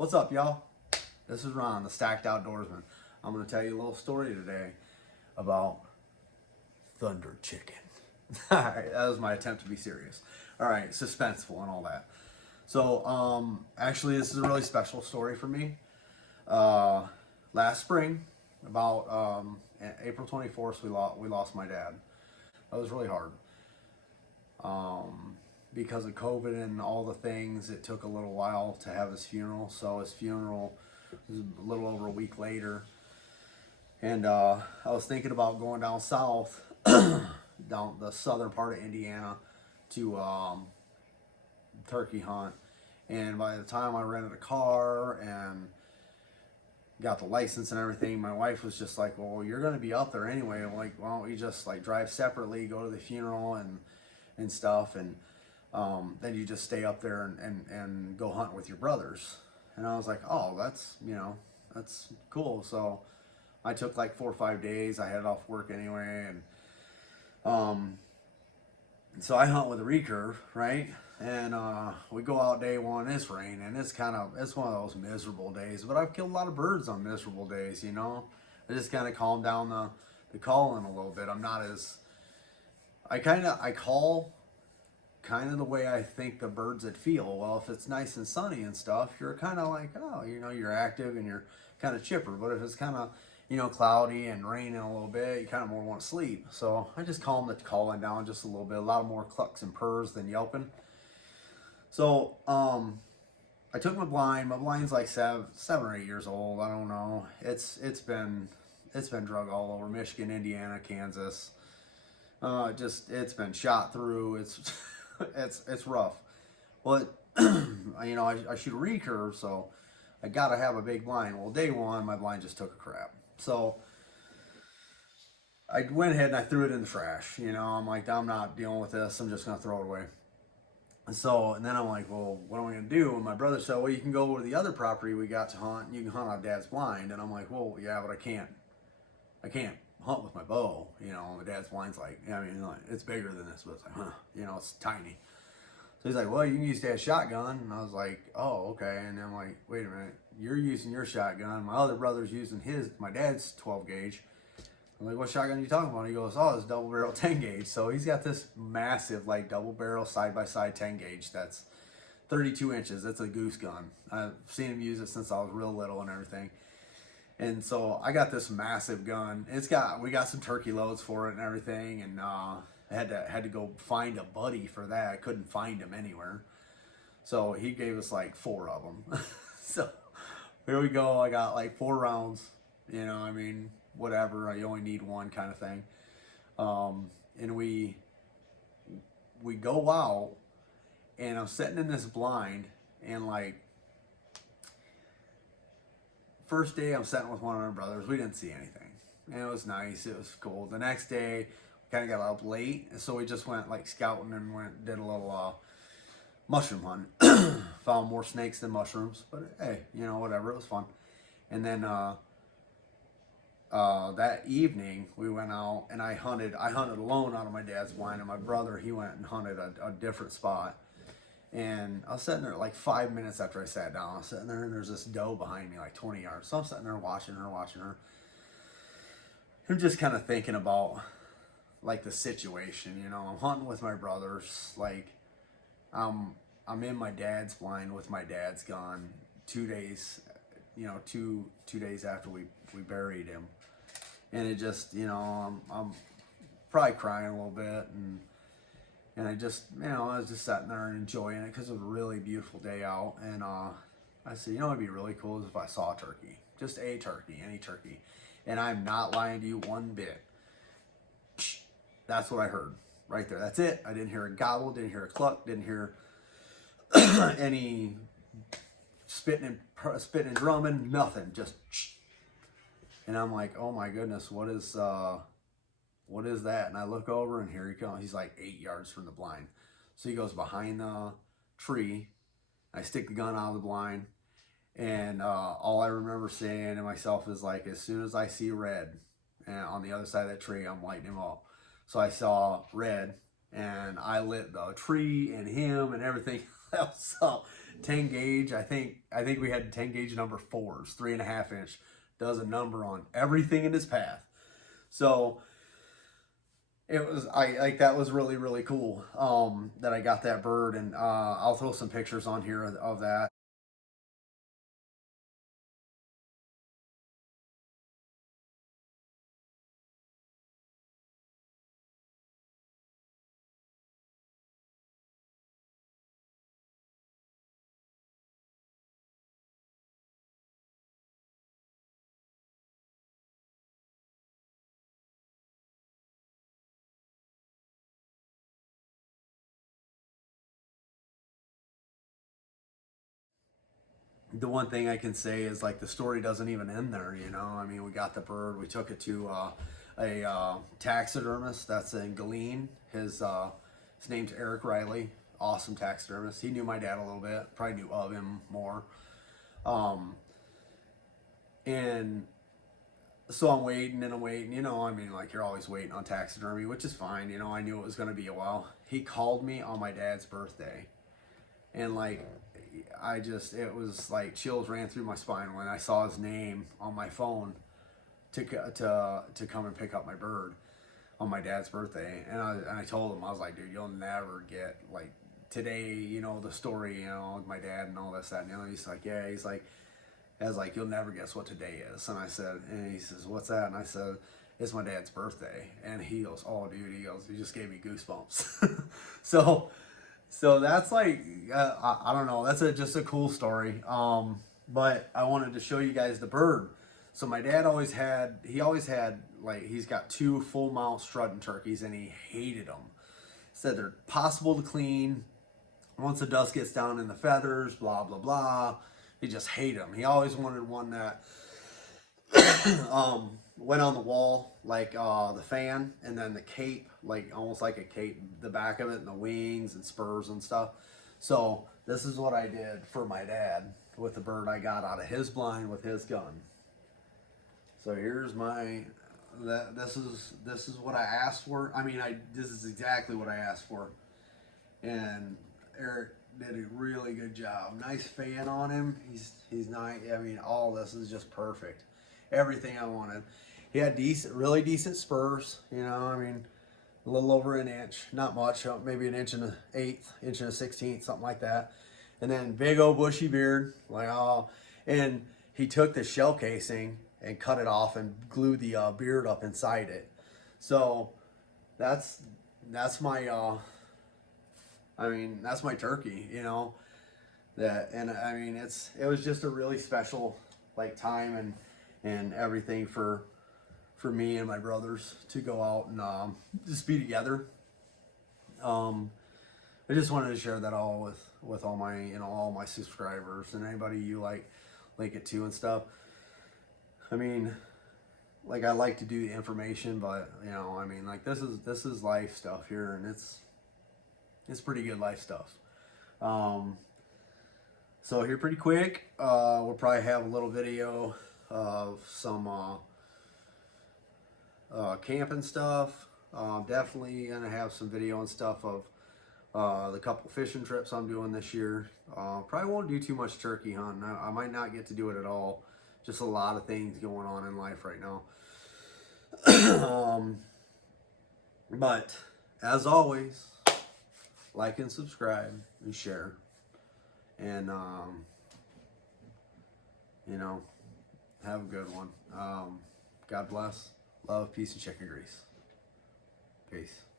What's up, y'all? This is Ron, the Stacked Outdoorsman. I'm going to tell you a little story today about Thunder Chicken. Alright, that was my attempt to be serious. Alright, suspenseful and all that. So, actually, this is a really special story for me. Last spring, about April 24th, we lost my dad. That was really hard. Because of COVID and all the things, it took a little while to have his funeral. So his funeral was a little over a week later. And I was thinking about going down south, down the southern part of Indiana to turkey hunt. And by the time I rented a car and got the license and everything, my wife was just like, well, you're going to be up there anyway. I'm like, why don't you just like drive separately, go to the funeral and stuff, and then you just stay up there and go hunt with your brothers. And I was like, oh, that's cool. So I took like 4 or 5 days. I had off work anyway, and so I hunt with a recurve, right? And we go out day one. It's raining. It's one of those miserable days. But I've killed a lot of birds on miserable days, you know. I just kind of calm down the calling a little bit. I'm not as I call kind of the way I think the birds would feel. Well, if it's nice and sunny and stuff, you're kind of like, oh, you know, you're active and you're kind of chipper. But if it's kind of, you know, cloudy and raining a little bit, you kind of more want to sleep. So I just calm the calling down just a little bit. A lot more clucks and purrs than yelping. So I took my blind. My blind's like seven or 8 years old. I don't know. It's been drug all over Michigan, Indiana, Kansas. It's been shot through. It's rough. But you know, I shoot a recurve, so I gotta have a big blind. Well, day one, my blind just took a crap. So I went ahead and I threw it in the trash. You know, I'm like, I'm not dealing with this. I'm just gonna throw it away. And then I'm like, well, what am I gonna do? And my brother said, well, you can go over to the other property we got to hunt. And you can hunt on Dad's blind. And I'm like, well, yeah, but I can't hunt with my bow. You know, my dad's blind's like, I mean, like, it's bigger than this, but it's like, huh, you know, it's tiny. So he's like, well, you can use Dad's shotgun. And I was like, oh, okay. And I'm like, wait a minute, you're using your shotgun. My other brother's using my dad's 12 gauge. I'm like, what shotgun are you talking about? And he goes, oh, it's double barrel 10 gauge. So he's got this massive, like, double barrel side by side 10 gauge that's 32 inches. That's a goose gun. I've seen him use it since I was real little and everything. And so I got this massive gun. We got some turkey loads for it and everything, and I had to go find a buddy for that. I couldn't find him anywhere, so he gave us like 4 of them. So here we go. I got like 4 rounds. You know, I mean, whatever. You only need one kind of thing. And we go out, and I'm sitting in this blind, and like. First day, I'm sitting with one of my brothers. We didn't see anything. And it was nice. It was cool. The next day, we kind of got up late. So we just went like scouting and did a little mushroom hunt. Found more snakes than mushrooms. But hey, you know, whatever. It was fun. And then that evening, we went out and I hunted alone out of my dad's blind. And my brother, he went and hunted a different spot. And I was sitting there like 5 minutes after I sat down. I was sitting there and there's this doe behind me like 20 yards. So I'm sitting there watching her. I'm just kind of thinking about like the situation, you know. I'm hunting with my brothers. Like I'm in my dad's blind with my dad's gun 2 days, you know, two days after we buried him. And it just, you know, I'm probably crying a little bit, and I just, you know, I was just sitting there and enjoying it because it was a really beautiful day out. And I said, you know, it'd be really cool is if I saw a turkey, just a turkey, any turkey. And I'm not lying to you one bit. That's what I heard right there. That's it. I didn't hear a gobble, didn't hear a cluck, didn't hear any spitting and drumming, nothing. Just, and I'm like, oh my goodness, what is that? And I look over and here he comes. He's like 8 yards from the blind. So he goes behind the tree. I stick the gun out of the blind. And all I remember saying to myself is like, as soon as I see red and on the other side of that tree, I'm lighting him up. So I saw red and I lit the tree and him and everything So 10 gauge, I think we had 10 gauge number 4s, 3.5 inch, does a number on everything in his path. So it was, I like, that was really, really cool, that I got that bird. And I'll throw some pictures on here of that. The one thing I can say is, like, the story doesn't even end there, you know. I mean, we got the bird, we took it to a taxidermist that's in Galeen. His name's Eric Riley, awesome taxidermist. He knew my dad a little bit, probably knew of him more. And so I'm waiting and I'm waiting, you know. I mean, like, you're always waiting on taxidermy, which is fine, you know. I knew it was going to be a while. He called me on my dad's birthday, and like, it was like chills ran through my spine when I saw his name on my phone to come and pick up my bird on my dad's birthday. And I told him, I was like, dude, you'll never get, like, today, you know, the story, you know, with my dad and all this, that, and the other. He's like, yeah, he's like, I was like, you'll never guess what today is. And I said, and he says, what's that? And I said, it's my dad's birthday. And he goes, oh, dude, he goes, you just gave me goosebumps. So that's like, I don't know, that's just a cool story. But I wanted to show you guys the bird. So my dad always had, like, he's got 2 full mount strutting turkeys, and he hated them. Said they're possible to clean once the dust gets down in the feathers, blah, blah, blah. He just hated them. He always wanted one that went on the wall, like the fan, and then the cape, like almost like a cape, the back of it, and the wings and spurs and stuff. So this is what I did for my dad with the bird I got out of his blind with his gun. So here's my, this is what I asked for. I mean, this is exactly what I asked for. And Eric did a really good job. Nice fan on him. He's nice. I mean, all this is just perfect. Everything I wanted. He had really decent spurs. You know, I mean, a little over an inch, not much, maybe an inch and an eighth, inch and a 16th, something like that. And then big old bushy beard, like, oh. And he took the shell casing and cut it off and glued the beard up inside it. So that's my that's my turkey, you know. And I mean, it was just a really special, like, time and everything for me and my brothers to go out and just be together. I just wanted to share that all with all my, you know, all my subscribers and anybody you like it to and stuff. I mean, like, I like to do the information, but, you know, I mean, like, this is life stuff here, and it's pretty good life stuff. So here pretty quick, we'll probably have a little video of some camping stuff. Definitely gonna have some video and stuff of the couple fishing trips I'm doing this year. Probably won't do too much turkey hunting. I might not get to do it at all. Just a lot of things going on in life right now. But as always, like and subscribe and share. And you know, have a good one. God bless. Love, peace, and chicken grease. Peace.